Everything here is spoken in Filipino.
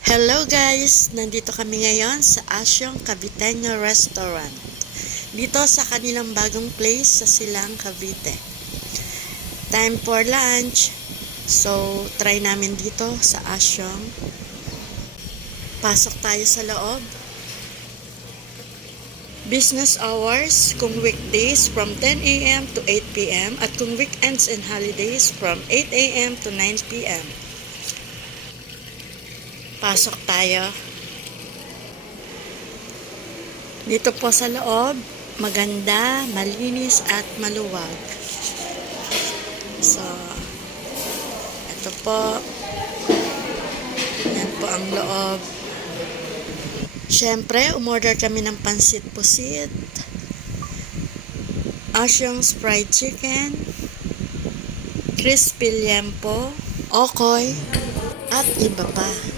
Hello guys! Nandito kami ngayon sa Asyong Caviteño Restaurant. Dito sa kanilang bagong place sa Silang, Cavite. Time for lunch. So, try namin dito sa Asyong. Pasok tayo sa loob. Business hours kung weekdays from 10 a.m. to 8 p.m. at kung weekends and holidays from 8 a.m. to 9 p.m. Pasok tayo. Dito po sa loob, maganda, malinis at maluwag. So, ito po. Yan po ang loob. Siyempre, umorder kami ng pansit pusit, Asyong's fried chicken, crispy liempo, okoy, at iba pa.